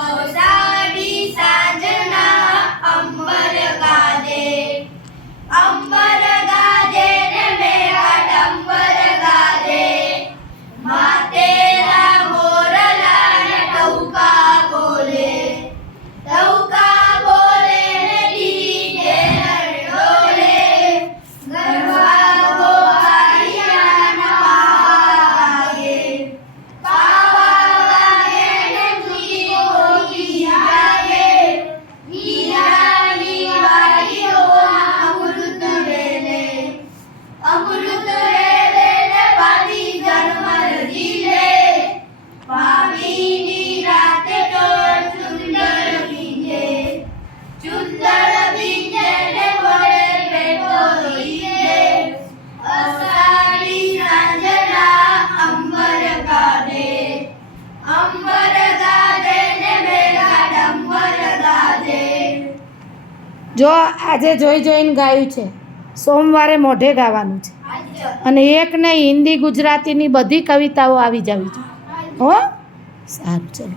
અષાઢી સાંજના અંબર ગાજે ને મેઘાડંબર ગાજે માતેરા મોરલા ને ટહુકા બોલે ને ડીજે ડોલે ગરબા ગોવાળિયાના પાવા વાગે ને તુલી ગોગી જાગે હીરાની વાડીઓમાં અમૃત રેલે ને પાટી જન્મર જીલે ભાભીની રાતે ચોર ચુંદર બીજે ને વડે પેટો ઈજે અષાઢી સાંજના અંબર ગાજે ને મેઘાડંબર ગાજે. જો આજે જોઈને ગાયું છે, સોમવારે મોઢે ગાવાનું છે અને એક નહીં હિન્દી ગુજરાતીની બધી કવિતાઓ આવી જવી જોઈએ. હો સારું, ચલો.